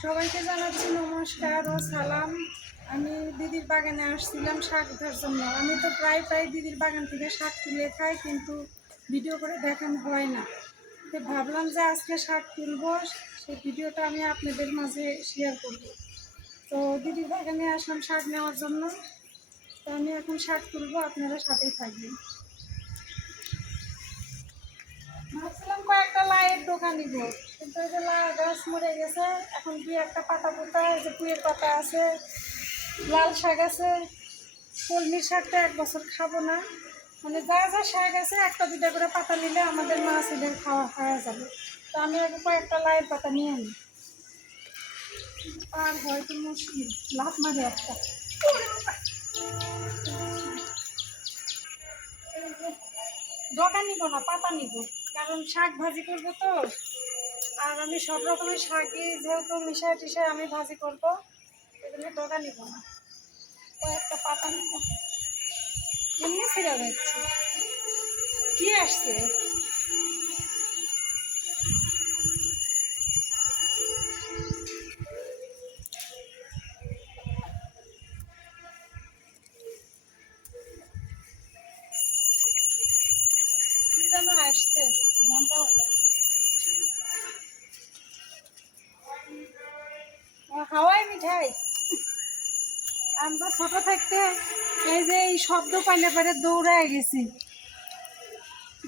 সবাইকে জানাচ্ছি নমস্কার ও সালাম। আমি দিদির বাগানে আসছিলাম শাক উঠার জন্য। আমি তো প্রায় দিদির বাগান থেকে শাক তুলে খাই, কিন্তু ভিডিও করে দেখানো হয় না। তো ভাবলাম যে আজকে শাক তুলব, সেই ভিডিওটা আমি আপনাদের মাঝে শেয়ার করব। তো দিদির বাগানে আসলাম শাক নেওয়ার জন্য। তো আমি এখন শাক তুলব, আপনারা সাথেই থাকবেন। ভাবছিলাম কয়েকটা লাইয়ের দোকান নিব, কিন্তু ওই যে গাছ মরে গেছে। এখন দুই একটা পাতা পোতা, এই যে পুঁয়ের পাতা আছে, লাল শাক আছে। কলমির শাকটা এক বছর খাবো না, মানে যা যা শাক আছে একটা দুটা করে পাতা নিলে আমাদের মাছ এদের খাওয়া যাবে। তো আমি আগে কয়েকটা লাইয়ের পাতা নিয়ে নিই, আর হয়তো মুশকিল লাভ মারে একটা। ডগা নিব না, পাতা নিব, কারণ শাক ভাজি করবো তো। আর আমি সব রকমের শাকই যেহেতু মিশাই টিশাই আমি ভাজি করবো, এগুলো ডগা নিব না, কয়েকটা পাতা নিব। এমনি ছিঁড়া যাচ্ছে, কি আসছে? কি যেন আসছে, ঘন্টা হাওয়াই মিঠাই। আমরা ছোট থাকতে এই যে এই শব্দ পাইলে পরে দৌড়ায় গেছি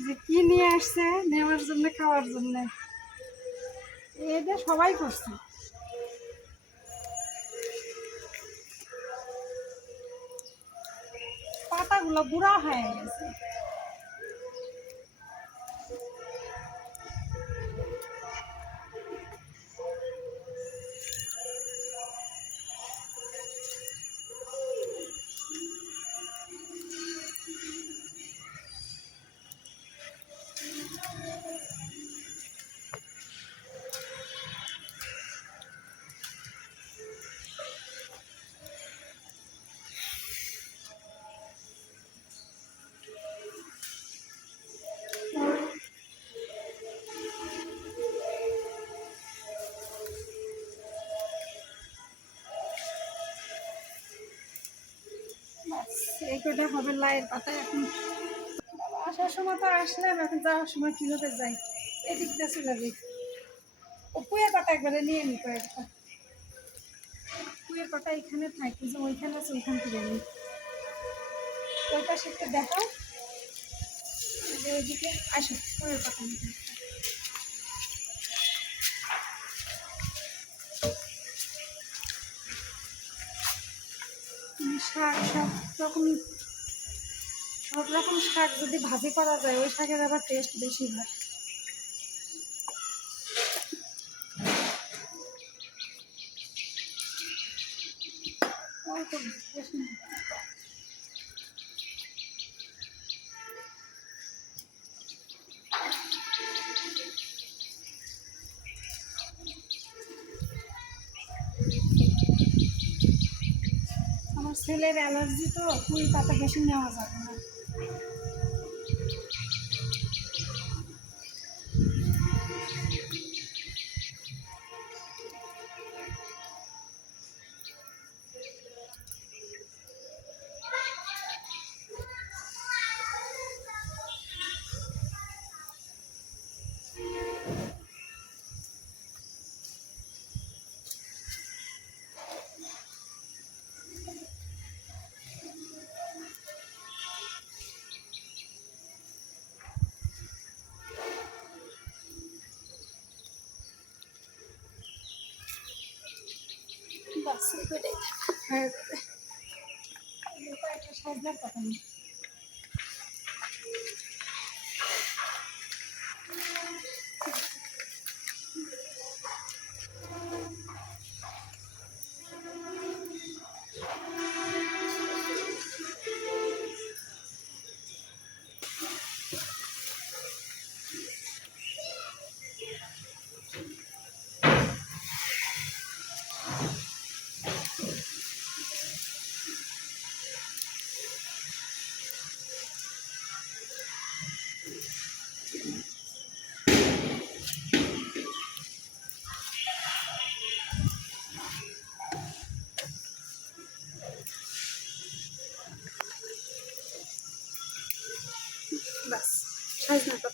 যে কি নিয়ে আসছে নেওয়ার জন্য, খাওয়ার জন্য। এটা সবাই করছে। পাতাগুলো বুড়া হয়ে গেছে। এই কটা হবে লাইয়ের পাতা। এখন আসার সময় তো আসলাম, এখন যাওয়ার সময় কিভাবে যাই, এদিক দিয়ে চলে যাই। ও পুয়ের পাতা একবারে নিয়ে নি, কয়েকটা পুয়ের পাতা এখানে থাকি, যে ওইখানে আছে ওইখান থেকে নিই। ওইটা সেটা দেখাও, যে ওইদিকে আসো পুয়ের পাতা নিতে। শাক সব রকম শাক যদি ভাজি করা যায়, ওই শাকের আবার টেস্ট বেশি হয়। আমার ছেলের অ্যালার্জি, তো পুঁই পাতা বেশি নেওয়া যাবে না। বাস এটাই হ্যাঁ, একটা সাজনার কথা নেই।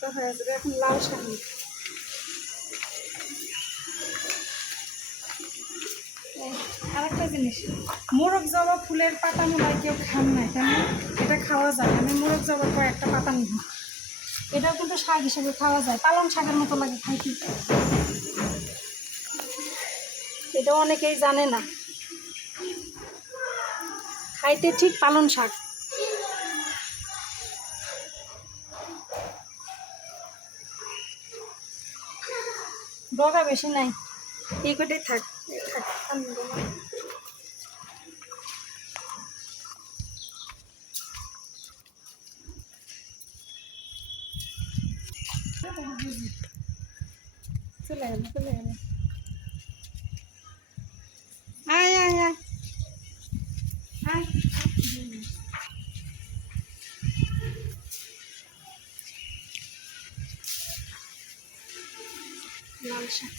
পাতা হয়ে যাবে। এখন লাল শাক নিই। আরেকটা জিনিস, মোরগ জবা ফুলের পাতা মনে হয় কেউ খান না, তাই না? এটা খাওয়া যায়। আমি মোরগ জবার কয়েকটা পাতা নিব। এটাও কিন্তু শাক হিসেবে খাওয়া যায়, পালং শাকের মতো লাগে খাইতে। এটা অনেকেই জানে না, খাইতে ঠিক পালং শাক। ডগা বেশি নাই, এই কটাই থাক থাক। চলে গেল চলে গেল। আয় আয় আয় আয়। লাল শাক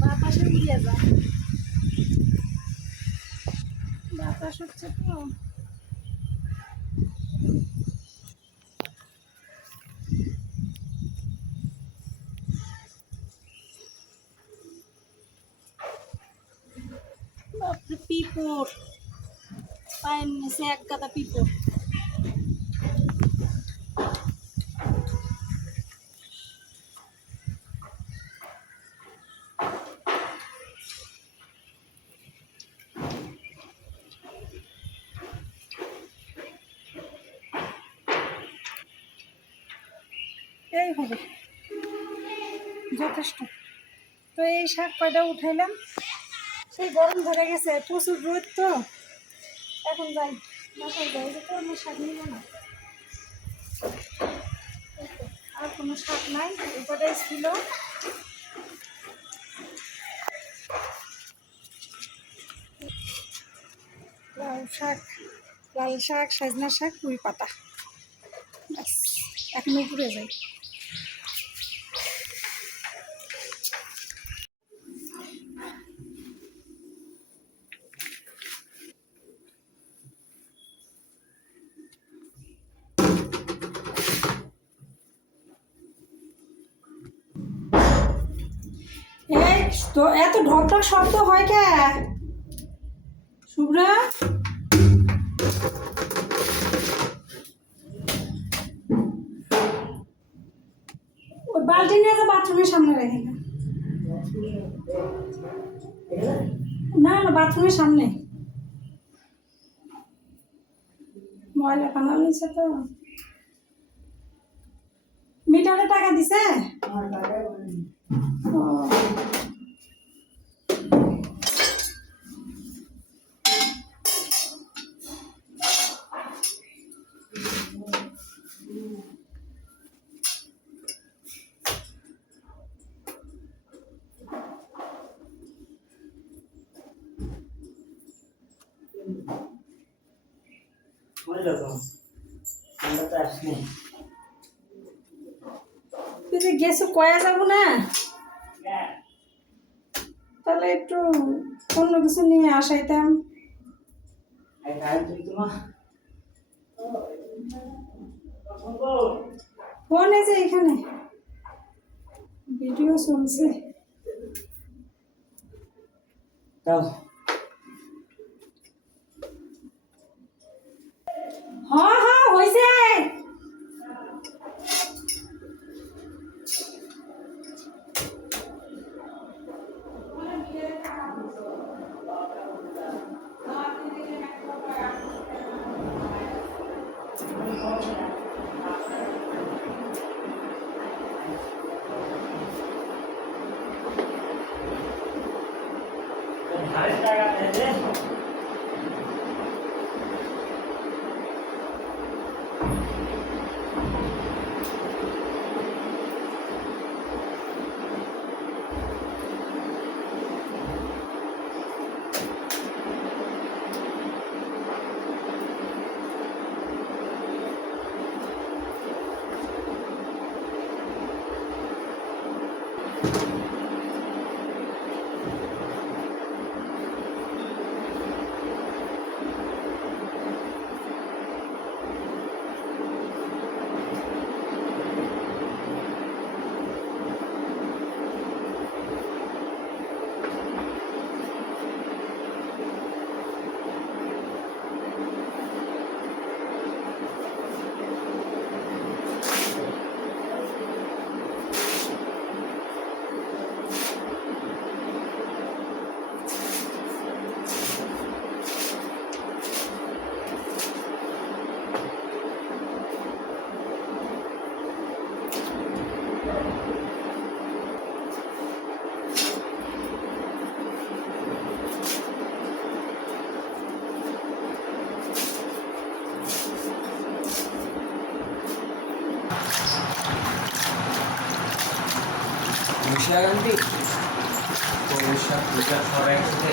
বাতাসে উড়িয়ে যায়, বাতাস হচ্ছে তো। বাপরে পিঁপড়, পায়ের নিচে এক গাদা পিঁপড়। এই হবে যথেষ্ট। তো এই শাক কয়টা উঠাইলাম, সেই গরম ধরে গেছে, প্রচুর রোদ তো। এখন যাই বাসায় যাই, যে কোনো শাক নিব না, আর কোনো শাক নাই, এই কটাই ছিল। লাল শাক, লাল শাক, সজনা শাক, পুঁই পাতা, ব্যাস। এখন উপরে যাই। এই তো এত ঢক ঢক শব্দ হয় কে শুভ্রা? ওই বালতি নিয়ে তো বাথরুমের সামনে রেখে না। না না, বাথরুমের সামনে ময়লা পানা নিচ্ছে তো। মিটারে টাকা দিছে? ও, তুই যে গেছো কয়া যাবো না, তাহলে একটু অন্য কিছু নিয়ে আসাইতাম। ফোন এই যে এখানে ভিডিও চলছে। হ্যাঁ হ্যাঁ হয়েছে। মুশাগান্তি পরিষ্কার পূজা সবাই একসাথে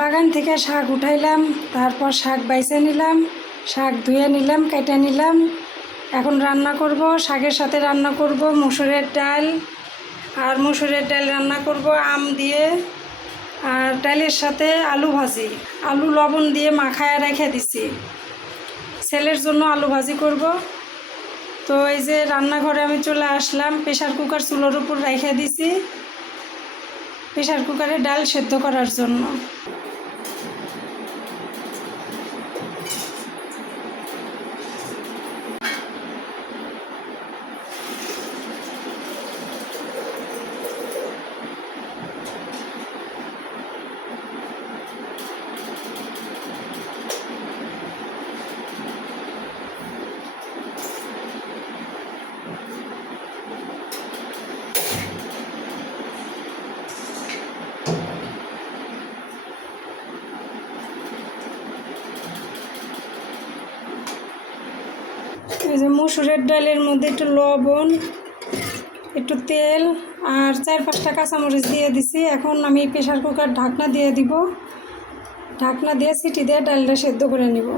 বাগান থেকে শাক উঠাইলাম, তারপর শাক বাইছে নিলাম, শাক ধুয়ে নিলাম, কেটে নিলাম। এখন রান্না করব, শাকের সাথে রান্না করব মসুরের ডাল, আর মসুরের ডাল রান্না করব আম দিয়ে, আর ডালের সাথে আলু ভাজি, আলু লবণ দিয়ে মাখায় রেখে দিছি। ছেলের জন্য আলু ভাজি করব। তো এই যে রান্নাঘরে আমি চলে আসলাম, প্রেশার কুকার চুলোর উপর রেখে দিছি প্রেশার কুকারে ডাল সেদ্ধ করার জন্য। এই যে মসুরের ডালের মধ্যে একটু লবণ, একটু তেল আর 4-5টা কাঁচামরিচ দিয়ে দিছি। এখন আমি প্রেশার কুকার ঢাকনা দিয়ে দিব, ঢাকনা দিয়ে সিটি দিয়ে ডালটা সেদ্ধ করে নিব।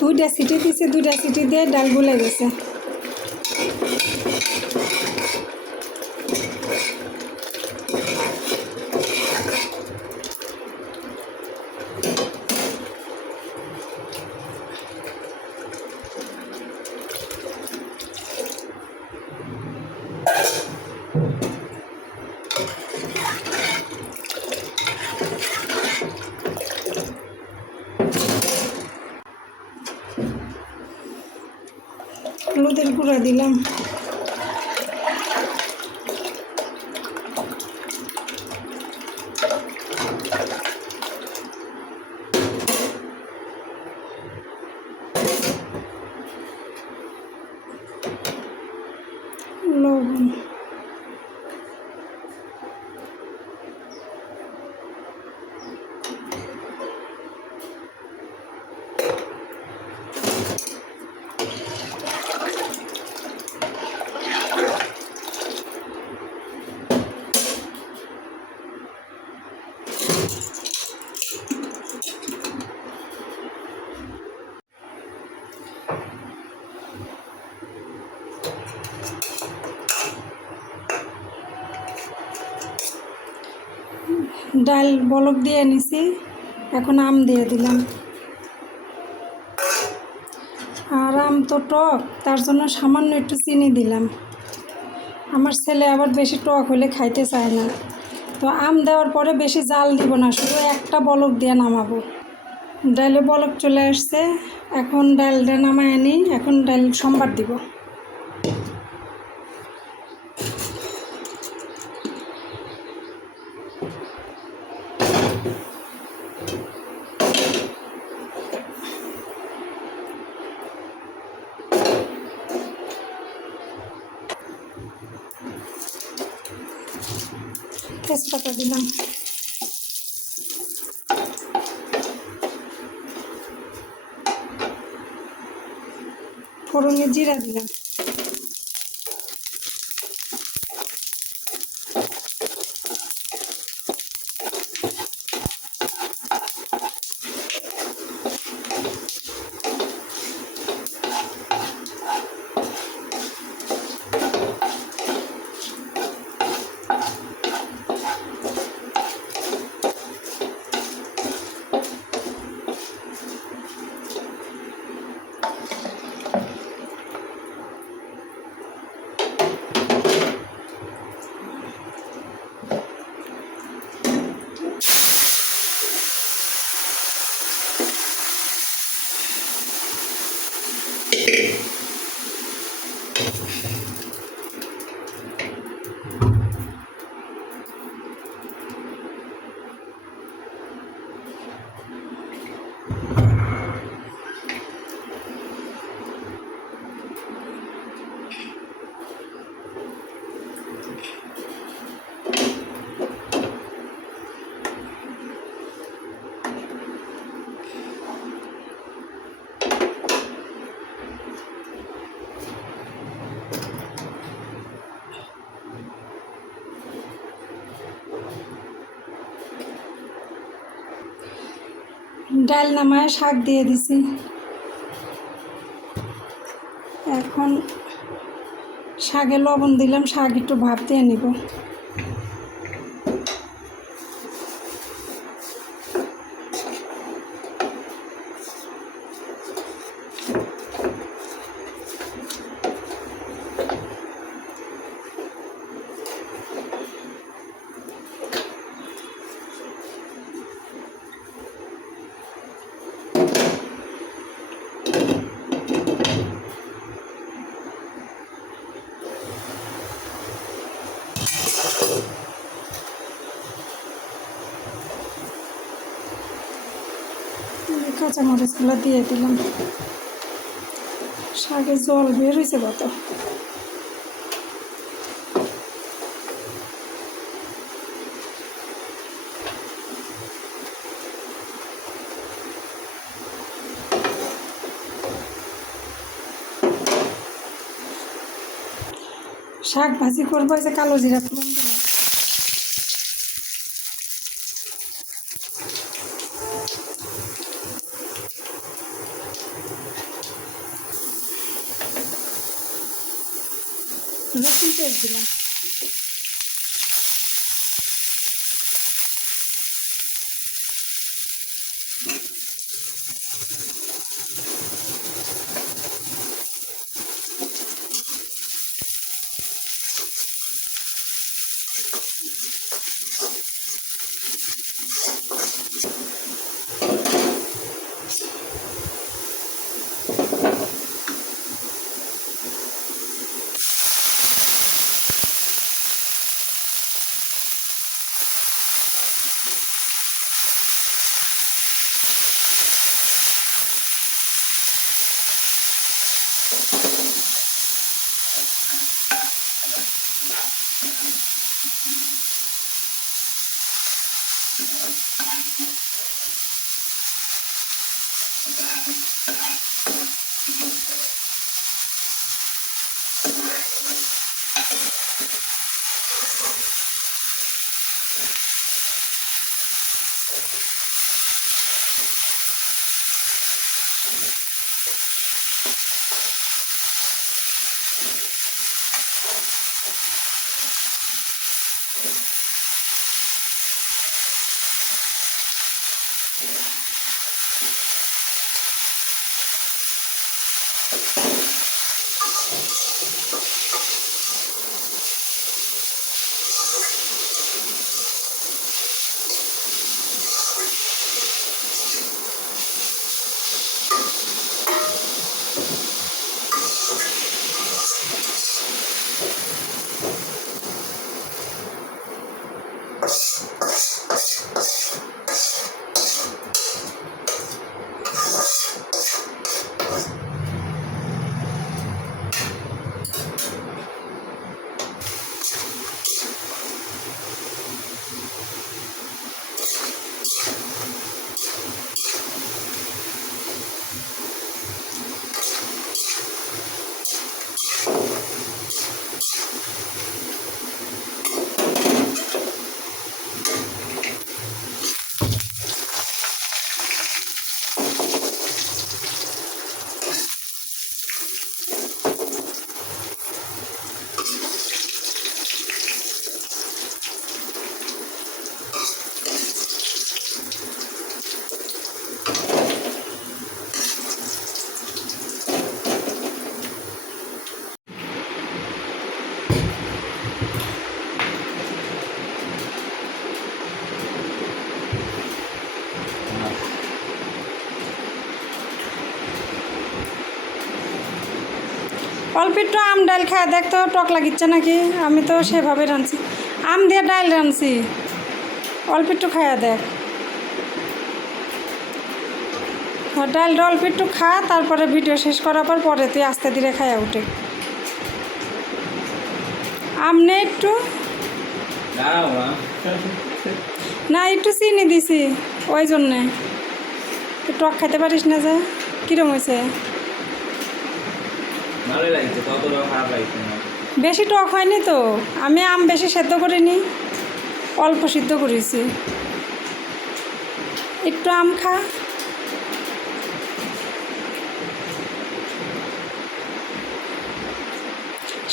দুইটা সিটি দিছে, দুইটা সিটি দিয়ে ডাল গলে গেছে। হলুদের গুঁড়া দিলাম, লবণ, ডাল বলক দিয়ে নিছি। এখন আম দিয়ে দিলাম, আর আম তো টক, তার জন্য সামান্য একটু চিনি দিলাম। আমার ছেলে আবার বেশি টক হলে খাইতে চায় না, তো আম দেওয়ার পরে বেশি জাল দিব না, শুধু একটা বলক দিয়ে নামাবো। ডালে বলক চলে আসছে, এখন ডালটা নামায় নিই। এখন ডাল সম্বার দিব। তেজপাতা দিলাম, ফোড়নে জিরা দিলাম, ডাল নামায় শাক দিয়ে দিছি। এখন শাকে লবণ দিলাম, শাক একটু ভাপ দিয়ে নিব। কাঁচামরিচগুলো দিয়ে দিলাম, শাকে জল বের হয়েছে কত। শাক ভাজি করবো, যে কালো জিরা ফোড়ন দিলাম, রসুন পেস্ট দিলাম, অল্প একটু আম ডাল খায় দেখ তো টক লাগিচ্ছে নাকি। আমি তো সেভাবে রাঁধছি, আম দিয়ে ডাল রাঁধছি। অল্প একটু খায়া দেখ, ডালটা অল্প একটু খা, তারপরে ভিডিও শেষ করার পরে তুই আস্তে ধীরে খায়া উঠে। আম নে একটু, দাঁড়াও মা। না একটু চিনি দিছি ওই জন্যে। তুই টক খাইতে পারিস না যে, কীরকম হয়েছে? ভালোই লাগছে, ততটা খারাপ লাগছে না। বেশি টক হয়নি তো, আমি আম বেশি সেদ্ধ করিনি, অল্প সিদ্ধ করেছি। একটু আম খা।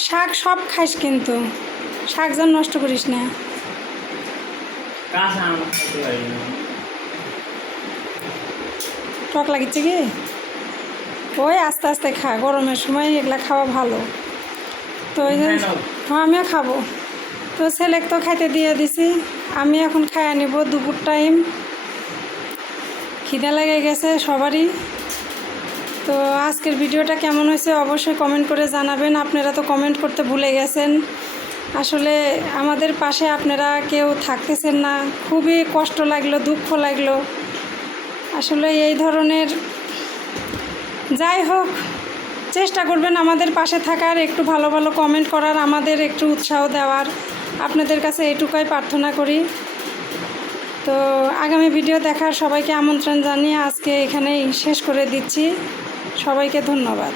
শাক সব খাইস কিন্তু, শাক যেন নষ্ট করিস না। কাঁচা আম খেতে পারি না। টক লাগিচ্ছে কি? ওই আস্তে আস্তে খা, গরমের সময় এগুলা খাওয়া ভালো। তো ওই যে হ্যাঁ আমিও খাবো। তো ছেলেকে তো খাইতে দিয়ে দিছি, আমি এখন খাইয়া নিব। দুপুর টাইম, খিদে লেগে গেছে সবারই। তো আজকের ভিডিওটা কেমন হয়েছে অবশ্যই কমেন্ট করে জানাবেন। আপনারা তো কমেন্ট করতে ভুলে গেছেন। আসলে আমাদের পাশে আপনারা কেউ থাকতেছেন না, খুবই কষ্ট লাগলো, দুঃখ লাগলো। আসলে এই ধরনের, যাই হোক, চেষ্টা করবেন আমাদের পাশে থাকার, একটু ভালো ভালো কমেন্ট করার, আমাদের একটু উৎসাহ দেওয়ার। আপনাদের কাছে এইটুকুই প্রার্থনা করি। তো আগামী ভিডিও দেখার সবাইকে আমন্ত্রণ জানিয়ে আজকে এখানেই শেষ করে দিচ্ছি। সবাইকে ধন্যবাদ।